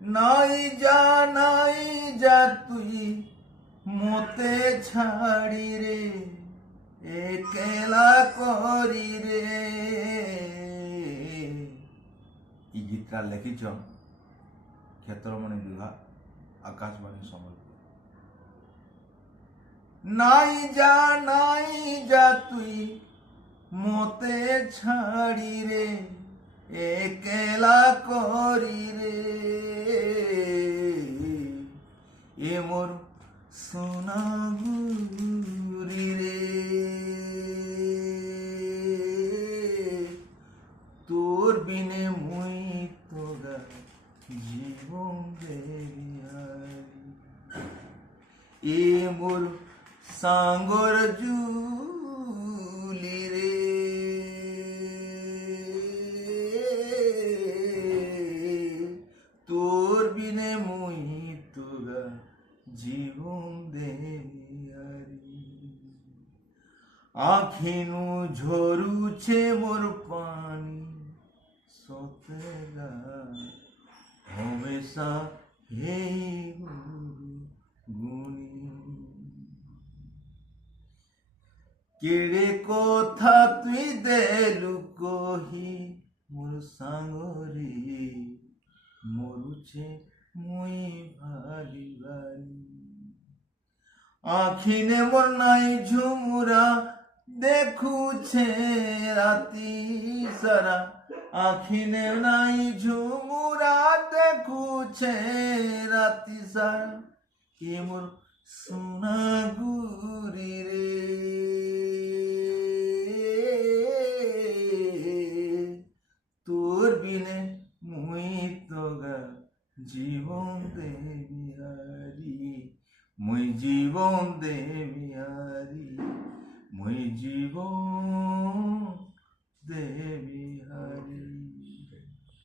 নাই যা তুই মতে ছাড়ি রে একেলা করি রে। এই গীতটা লেখিছ ক্ষেত্রমণি বিভা, আকাশবাণী সম্বলপুর। নাই যা তুই মতে ছাড়ি রে একেলা করি রে। এ মোর সোনাগুরি রে, তোর বিনে মুই তোগা জীবন দেবিহারি। এ মোর সাঙ্গর জুলি রে, তোর বিনে মুই তোগা জীবন দেবিহারি। আখিনু ঝরুছে মোর পানি সতেগা হমেশা হেই গুনি। কেড়ে কথা তুই দেলু কহি মোর সাঙ্গরে মরুছে মুই ভালি ভালি। আখিনে মোর নাই ঝুমুরা দেখুছে রাতি সারা, আখিনে নাই ঝুমুরা দেখুছে রাতি সারা। এ মোর সোনাগুরি রে, তোর বিনে মুই তোগা জীবন দেবিহারি। মুই জীবন দেবিহারি, মুই জীবন